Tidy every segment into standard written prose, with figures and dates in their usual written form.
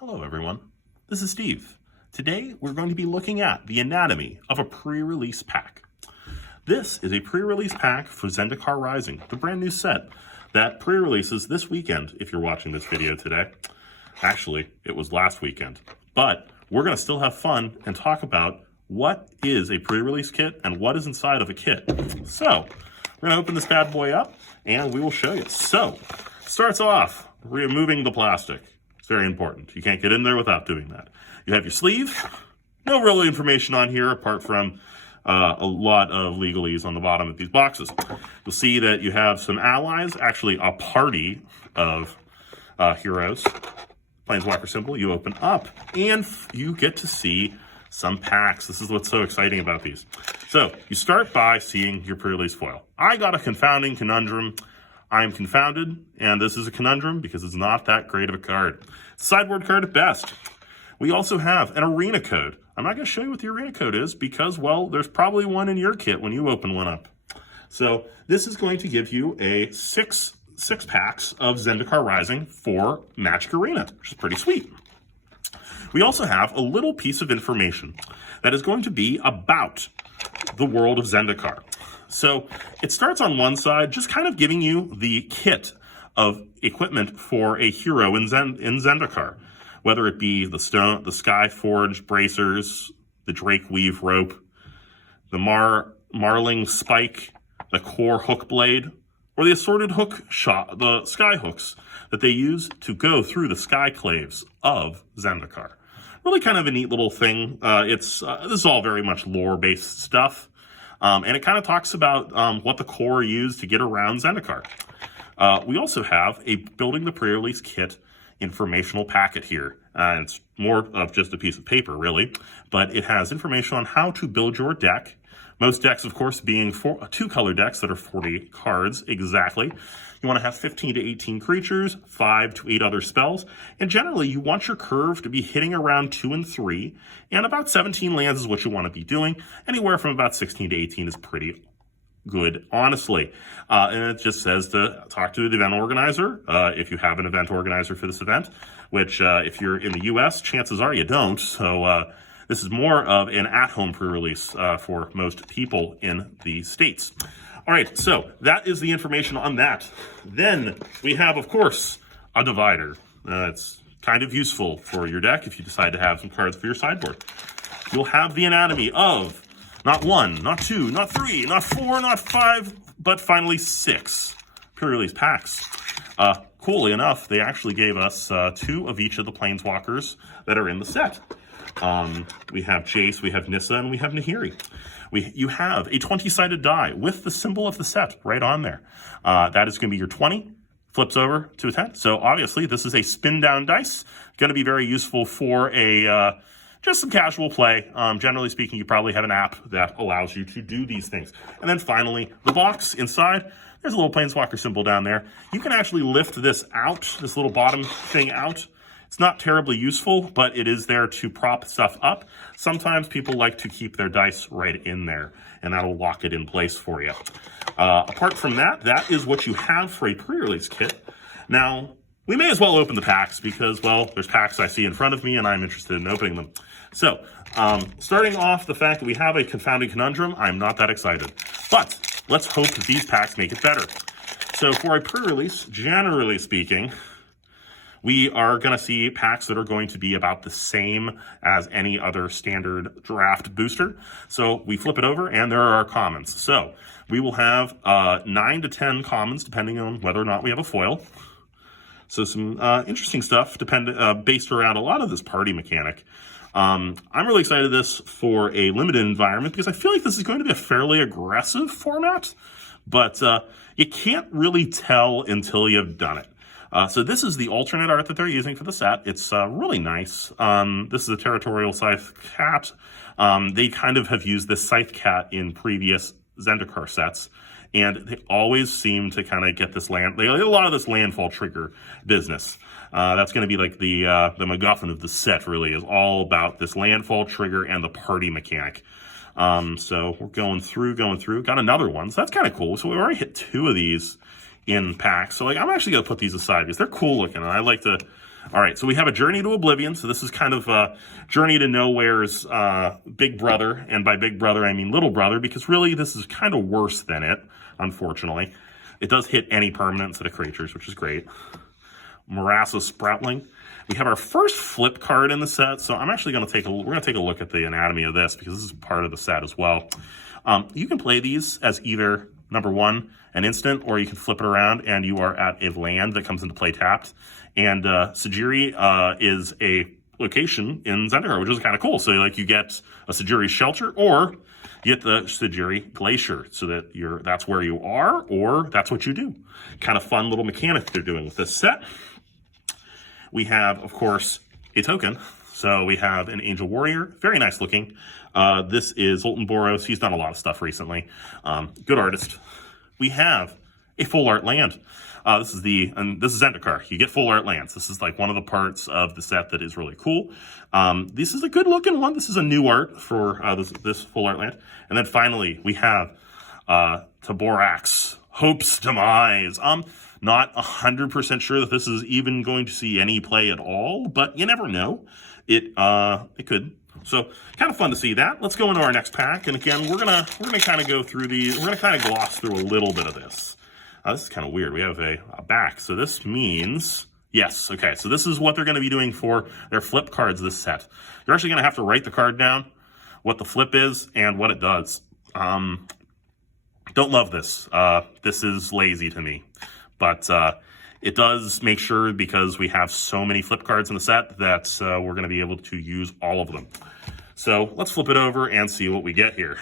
Hello everyone, this is Steve. Today we're going to be looking at the anatomy of a pre-release pack. This is a pre-release pack for Zendikar Rising, the brand new set that pre-releases this weekend if you're watching this video today. Actually, it was last weekend. But we're going to still have fun and talk about what is a pre-release kit and what is inside of a kit. So, we're going to open this bad boy up and we will show you. So, starts off removing the plastic. Very important. You can't get in there without doing that. You have your sleeve. No real information on here apart from a lot of legalese on the bottom of these boxes. You'll see that you have some allies, actually a party of heroes. Planeswalker symbol, you open up and you get to see some packs. This is what's so exciting about these. So you start by seeing your pre-release foil. I got a confounding conundrum. I am confounded, and this is a conundrum because it's not that great of a card. Sideboard card at best. We also have an arena code. I'm not going to show you what the arena code is because, well, there's probably one in your kit when you open one up. So this is going to give you a six packs of Zendikar Rising for Magic Arena, which is pretty sweet. We also have a little piece of information that is going to be about the world of Zendikar. So it starts on one side, just kind of giving you the kit of equipment for a hero in Zendikar, whether it be the Sky Forge bracers, the Drake Weave rope, the Marling spike, the core hook blade, or the assorted hook shot, the sky hooks that they use to go through the sky claves of Zendikar. Really kind of a neat little thing. This is all very much lore-based stuff. And it kind of talks about what the core used to get around Zendikar. We also have a Building the Pre-Release Kit informational packet here. It's more of just a piece of paper, really. But it has information on how to build your deck. Most decks, of course, being two-color decks that are 40 cards exactly. You want to have 15 to 18 creatures, 5 to 8 other spells, and generally you want your curve to be hitting around 2 and 3, and about 17 lands is what you want to be doing. Anywhere from about 16 to 18 is pretty good, honestly. And it just says to talk to the event organizer, if you have an event organizer for this event, which if you're in the US, chances are you don't, so this is more of an at-home pre-release for most people in the States. All right, so that is the information on that. Then we have, of course, a divider. It's kind of useful for your deck if you decide to have some cards for your sideboard. You'll have the anatomy of not 1, not 2, not 3, not 4, not 5, but finally 6 pre-release packs. Coolly enough, they actually gave us 2 of each of the Planeswalkers that are in the set. We have Jace, we have Nissa, and we have Nahiri. You have a 20-sided die with the symbol of the set right on there. That is going to be your 20, flips over to a 10. So obviously this is a spin down dice. Going to be very useful for a just some casual play. Generally speaking, you probably have an app that allows you to do these things. And then finally, the box inside. There's a little Planeswalker symbol down there. You can actually lift this out, this little bottom thing out. It's not terribly useful, but it is there to prop stuff up. Sometimes people like to keep their dice right in there, and that'll lock it in place for you. Apart from that, that is what you have for a pre-release kit. Now, we may as well open the packs because, well, there's packs I see in front of me, and I'm interested in opening them. So, starting off the fact that we have a confounding conundrum, I'm not that excited. But let's hope that these packs make it better. So for a pre-release, generally speaking, we are going to see packs that are going to be about the same as any other standard draft booster. So we flip it over and there are our commons. So we will have 9 to 10 commons depending on whether or not we have a foil. So some interesting stuff based around a lot of this party mechanic. I'm really excited this for a limited environment because I feel like this is going to be a fairly aggressive format, but you can't really tell until you've done it. So this is the alternate art that they're using for the set. It's really nice. This is a territorial scythe cat. They kind of have used this scythe cat in previous Zendikar sets, and they always seem to kind of get this land. They get a lot of this landfall trigger business. That's going to be like the MacGuffin of the set. Really, is all about this landfall trigger and the party mechanic. So we're going through. Got another one. So that's kind of cool. So we already hit 2 of these in packs. So like I'm actually going to put these aside because they're cool looking and I like to All right, so we have a Journey to Oblivion. So this is kind of Journey to Nowhere's big brother. And by big brother, I mean little brother, because really this is kind of worse than it, unfortunately. It does hit any permanent set of creatures, which is great. Morass's Sproutling. We have our first flip card in the set, so I'm actually going to take a look at the anatomy of this, because this is part of the set as well. You can play these as either, number one, an instant, or you can flip it around and you are at a land that comes into play tapped. And Sejiri is a location in Zendikar, which is kind of cool. So like you get a Sejiri shelter, or you get the Sejiri glacier, so that that's where you are, or that's what you do. Kind of fun little mechanic they're doing with this set. We have, of course, a token. So we have an Angel Warrior, very nice looking. This is Zoltan Boros. He's done a lot of stuff recently. Good artist. We have a full art land. This is Zendikar. You get full art lands. This is like one of the parts of the set that is really cool. This is a good looking one. This is a new art for this full art land. And then finally, we have Taborax, Hope's Demise. Not 100% sure that this is even going to see any play at all, but you never know. It could. So kind of fun to see that. Let's go into our next pack, and again, we're gonna kind of go through these. We're gonna kind of gloss through a little bit of this. This is kind of weird. We have a back, so this means yes. Okay, so this is what they're going to be doing for their flip cards this set. You're actually going to have to write the card down, what the flip is, and what it does. Don't love this. This is lazy to me. But it does make sure, because we have so many flip cards in the set, that we're going to be able to use all of them. So let's flip it over and see what we get here.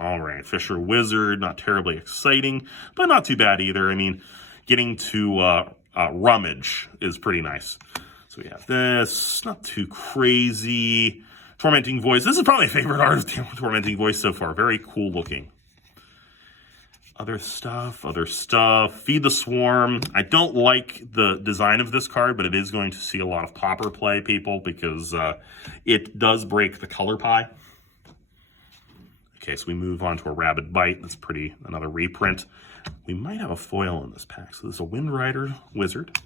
All right, Fisher Wizard, not terribly exciting, but not too bad either. I mean, getting to Rummage is pretty nice. So we have this, not too crazy. Tormenting Voice. This is probably my favorite art of Tormenting Voice so far. Very cool looking. Other stuff. Feed the Swarm. I don't like the design of this card, but it is going to see a lot of Pauper play, people, because it does break the color pie. Okay, so we move on to a Rabid Bite. That's another reprint. We might have a foil in this pack. So there's a Wind Rider Wizard.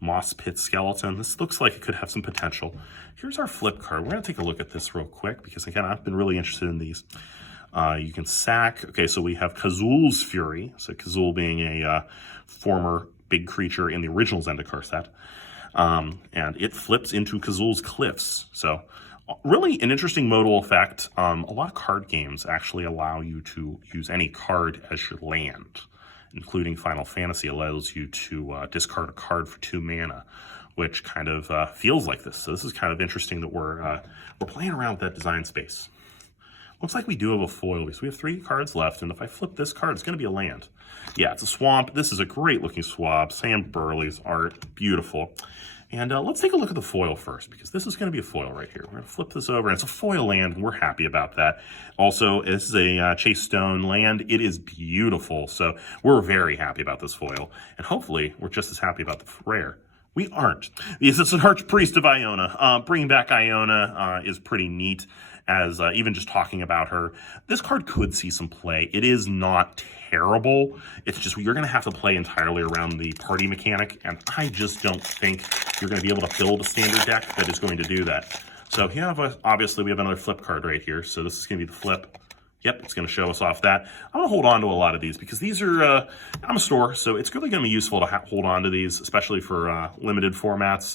Moss Pit Skeleton. This looks like it could have some potential. Here's our flip card. We're going to take a look at this real quick, because, again, I've been really interested in these. You can sack. Okay, so we have Kazul's Fury. So Kazul being a former big creature in the original Zendikar set. And it flips into Kazul's Cliffs. So really an interesting modal effect. A lot of card games actually allow you to use any card as your land, including Final Fantasy allows you to discard a card for 2 mana, which kind of feels like this. So this is kind of interesting that we're playing around with that design space. Looks like we do have a foil, because we have 3 cards left, and if I flip this card, it's going to be a land. Yeah, it's a swamp. This is a great-looking swamp. Sam Burley's art, beautiful. And let's take a look at the foil first, because this is going to be a foil right here. We're going to flip this over, and it's a foil land, and we're happy about that. Also, this is a Chase Stone land. It is beautiful, so we're very happy about this foil. And hopefully, we're just as happy about the rare. We aren't. Because it's an Archpriest of Iona. Bringing back Iona is pretty neat. As even just talking about her, this card could see some play. It is not terrible. It's just you're going to have to play entirely around the party mechanic, and I just don't think you're going to be able to build a standard deck that is going to do that. So obviously we have another flip card right here. So this is going to be the flip. Yep, it's going to show us off that. I'm going to hold on to a lot of these, because these are, I'm a store, so it's really going to be useful to hold on to these, especially for limited formats,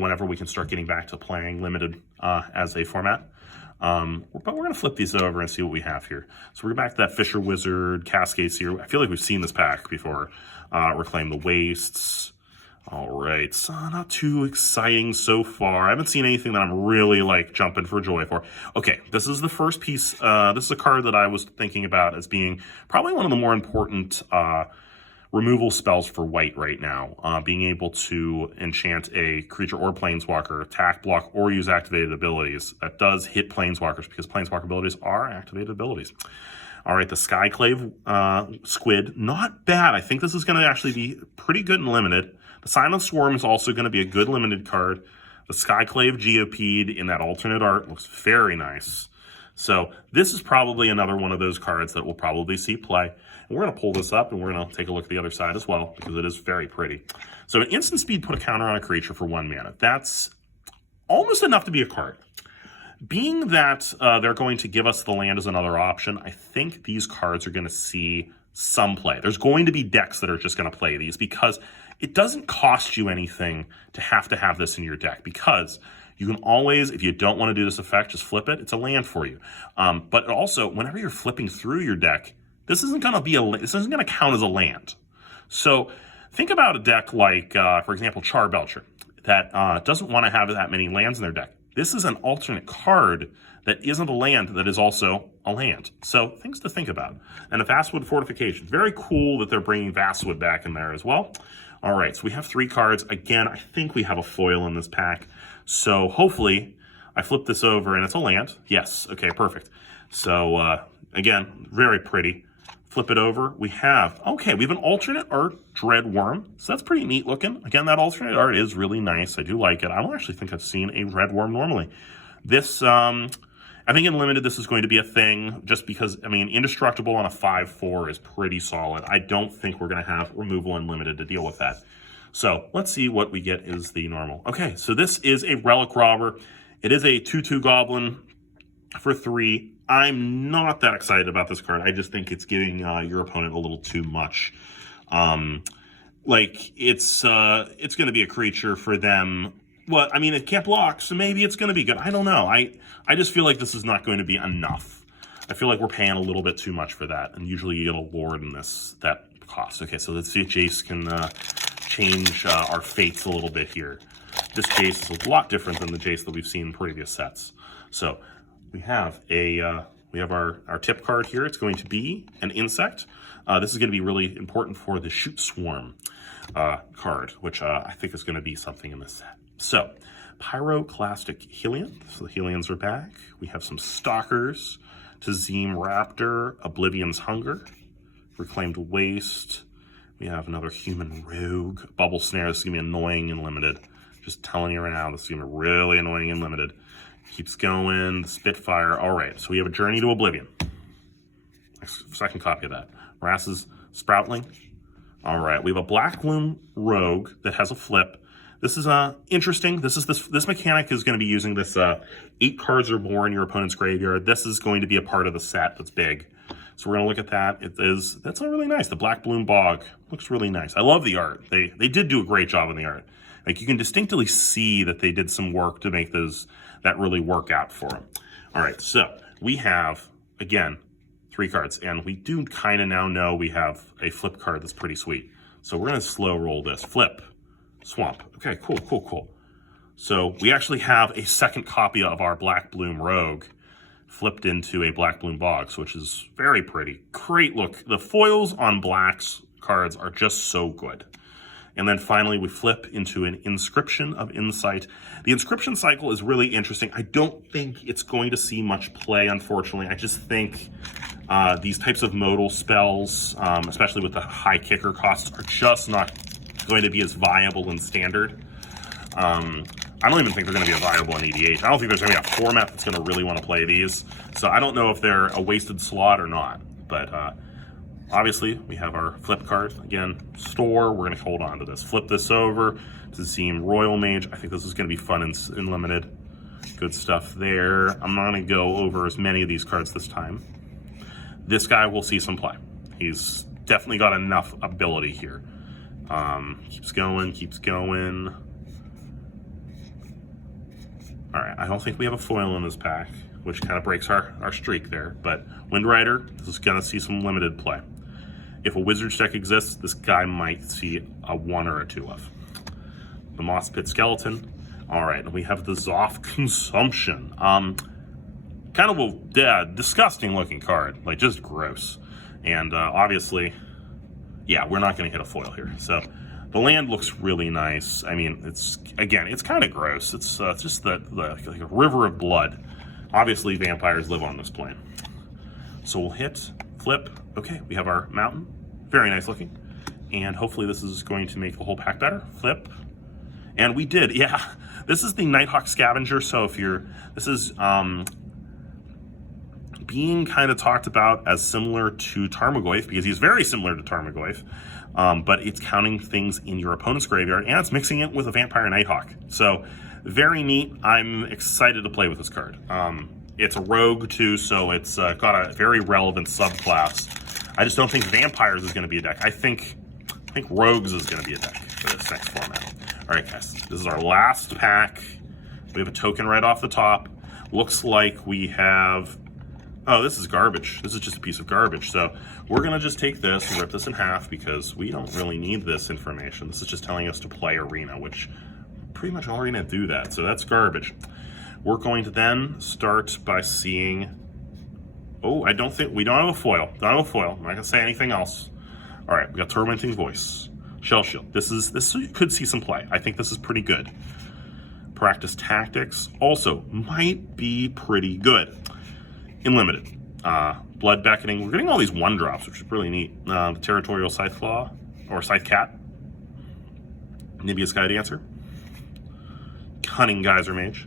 whenever we can start getting back to playing limited as a format. But we're going to flip these over and see what we have here. So we're back to that Fisher Wizard, Cascade Seer. I feel like we've seen this pack before. Reclaim the Wastes. All right, so not too exciting so far. I haven't seen anything that I'm really like jumping for joy for. Okay, this is the first piece. This is a card that I was thinking about as being probably one of the more important removal spells for white right now. Being able to enchant a creature or planeswalker, attack, block, or use activated abilities. That does hit planeswalkers, because planeswalker abilities are activated abilities. All right, the Skyclave Squid, not bad. I think this is going to actually be pretty good and limited. The Silent Swarm is also going to be a good limited card. The Skyclave Geopede in that alternate art looks very nice. So this is probably another one of those cards that will probably see play. We're going to pull this up, and we're going to take a look at the other side as well, because it is very pretty. So an instant speed, put a counter on a creature for 1 mana. That's almost enough to be a card. Being that they're going to give us the land as another option, I think these cards are going to see some play. There's going to be decks that are just going to play these, because it doesn't cost you anything to have this in your deck, because you can always, if you don't want to do this effect, just flip it. It's a land for you. But also, whenever you're flipping through your deck, this isn't going to count as a land. So think about a deck like, for example, Charbelcher, that doesn't want to have that many lands in their deck. This is an alternate card that isn't a land that is also a land. So things to think about. And a Vastwood Fortification. Very cool that they're bringing Vastwood back in there as well. All right, so we have 3 cards. Again, I think we have a foil in this pack. So hopefully I flip this over and it's a land. Yes, okay, perfect. So again, very pretty. Flip it over. We have an alternate art Dread Worm. So that's pretty neat looking. Again, that alternate art is really nice. I do like it. I don't actually think I've seen a Red Worm normally. This, I think in Limited this is going to be a thing, just because, I mean, Indestructible on a 5/4 is pretty solid. I don't think we're going to have removal in Limited to deal with that. So let's see what we get is the normal. Okay, so this is a Relic Robber. It is a 2/2 Goblin for 3. I'm not that excited about this card. I just think it's giving your opponent a little too much. Like, it's going to be a creature for them. Well, I mean, it can't block, so maybe it's going to be good. I don't know. I just feel like this is not going to be enough. I feel like we're paying a little bit too much for that, and usually you get a Lord in that cost. Okay, so let's see if Jace can change our fates a little bit here. This Jace is a lot different than the Jace that we've seen in previous sets. So we have our tip card here. It's going to be an insect. This is going to be really important for the Shoot Swarm card, which I think is going to be something in this set. So, Pyroclastic Hellion. So the Hellions are back. We have some Stalkers, Tazim Raptor, Oblivion's Hunger, Reclaimed Waste. We have another Human Rogue. Bubble Snare. This is going to be annoying in Limited. Just telling you right now, this is going to be really annoying in Limited. Keeps going. Spitfire. All right, so we have a Journey to Oblivion. Second copy of that. Rass's Sproutling. All right, we have a Black Loom Rogue that has a flip. This is interesting. This mechanic is going to be using this 8 cards or more in your opponent's graveyard. This is going to be a part of the set that's big. So we're going to look at that. That's really nice. The Black Bloom Bog looks really nice. I love the art. They did do a great job in the art. Like, you can distinctly see that they did some work to make that really work out for them. All right, so we have, again, 3 cards, and we do kind of now know we have a flip card that's pretty sweet. So we're going to slow roll this. Flip. Swamp. Okay, cool. So we actually have a second copy of our Black Bloom Rogue flipped into a Black Bloom Bog, which is very pretty. Great look. The foils on Black's cards are just so good. And then finally, we flip into an Inscription of Insight. The Inscription cycle is really interesting. I don't think it's going to see much play, unfortunately. I just think these types of modal spells, especially with the high kicker costs, are just not going to be as viable in Standard. I don't even think they're going to be viable in EDH. I don't think there's going to be a format that's going to really want to play these. So I don't know if they're a wasted slot or not. But obviously, we have our flip card. Again, store. We're going to hold on to this. Flip this over to Seem Royal Mage. I think this is going to be fun in Limited. Good stuff there. I'm not going to go over as many of these cards this time. This guy will see some play. He's definitely got enough ability here. Keeps going. All right, I don't think we have a foil in this pack, which kind of breaks our streak there. But Windrider, this is going to see some limited play. If a Wizard's deck exists, this guy might see a 1 or a 2 of. The Moss Pit Skeleton. All right, and we have the Zoth Consumption. Kind of a disgusting looking card, like just gross. And obviously, yeah, we're not going to hit a foil here. So the land looks really nice. I mean, it's kind of gross. It's just like a river of blood. Obviously, vampires live on this plane. So we'll hit, flip. Okay, we have our mountain. Very nice looking. And hopefully this is going to make the whole pack better. Flip. And we did, yeah. This is the Nighthawk Scavenger. So this is being kind of talked about as similar to Tarmogoyf, because he's very similar to Tarmogoyf, but it's counting things in your opponent's graveyard, and it's mixing it with a Vampire Nighthawk. So very neat. I'm excited to play with this card. It's a rogue too, so it's got a very relevant subclass. I just don't think Vampires is going to be a deck. I think Rogues is going to be a deck for this next format. All right, guys, this is our last pack. We have a token right off the top. Looks like we have, oh, this is garbage. This is just a piece of garbage. So we're going to just take this and rip this in half because we don't really need this information. This is just telling us to play Arena, which pretty much all Arena do that. So that's garbage. We're going to then start by seeing, oh, we don't have a foil. Don't have a foil. I'm not going to say anything else. All right, we got Tormenting Voice, Shell Shield. This could see some play. I think this is pretty good. Practice Tactics also might be pretty good in limited. Blood Beckoning. We're getting all these 1-drops, which is really neat. The Territorial Scythe Claw or Scythe Cat. Nibia Sky Dancer. Cunning Geyser Mage.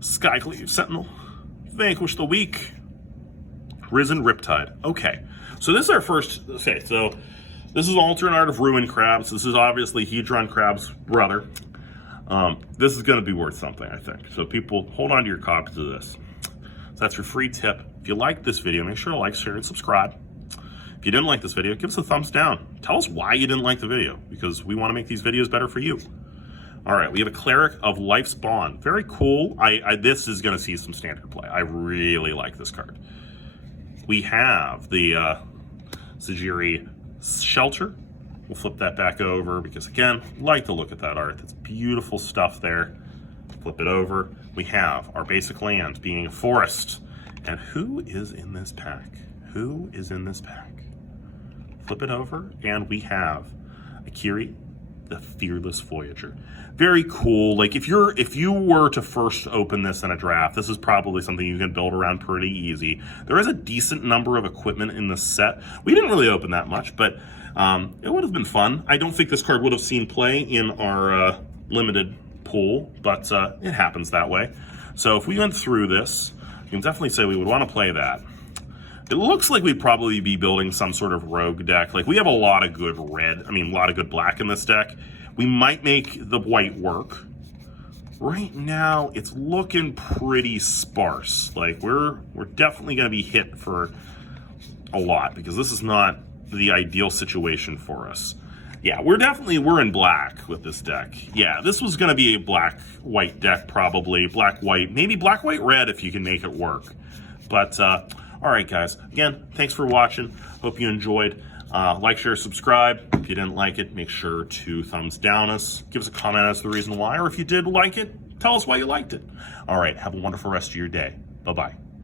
Skycleave Sentinel. Vanquish the Weak. Risen Riptide. Okay, so this is our first. Okay, so this is Alternate Art of Ruin Crabs. This is obviously Hedron Crab's brother. This is going to be worth something, I think. So people, hold on to your copies of this. So that's your free tip. If you like this video, make sure to like, share, and subscribe. If you didn't like this video, give us a thumbs down. Tell us why you didn't like the video, because we want to make these videos better for you. All right, we have a Cleric of Life's Bond. Very cool. This is going to see some standard play. I really like this card. We have the Zajiri Shelter. We'll flip that back over because, again, like to look at that art. That's beautiful stuff there. Flip it over. We have our basic land being a forest. And who is in this pack? Who is in this pack? Flip it over, and we have Akiri, the Fearless Voyager. Very cool. Like, if you were to first open this in a draft, this is probably something you can build around pretty easy. There is a decent number of equipment in this set. We didn't really open that much, but it would have been fun. I don't think this card would have seen play in our limited pool, but it happens that way. So if we went through this, you can definitely say we would want to play that. It looks like we'd probably be building some sort of rogue deck. Like, we have a lot of good red, a lot of good black in this deck. We might make the white work. Right now, it's looking pretty sparse. Like, we're definitely going to be hit for a lot because this is not the ideal situation for us. Yeah, we're in black with this deck. Yeah, this was going to be a black-white deck probably. Black-white, maybe black-white-red if you can make it work. But, all right, guys. Again, thanks for watching. Hope you enjoyed. Like, share, subscribe. If you didn't like it, make sure to thumbs down us. Give us a comment as to the reason why. Or if you did like it, tell us why you liked it. All right, have a wonderful rest of your day. Bye-bye.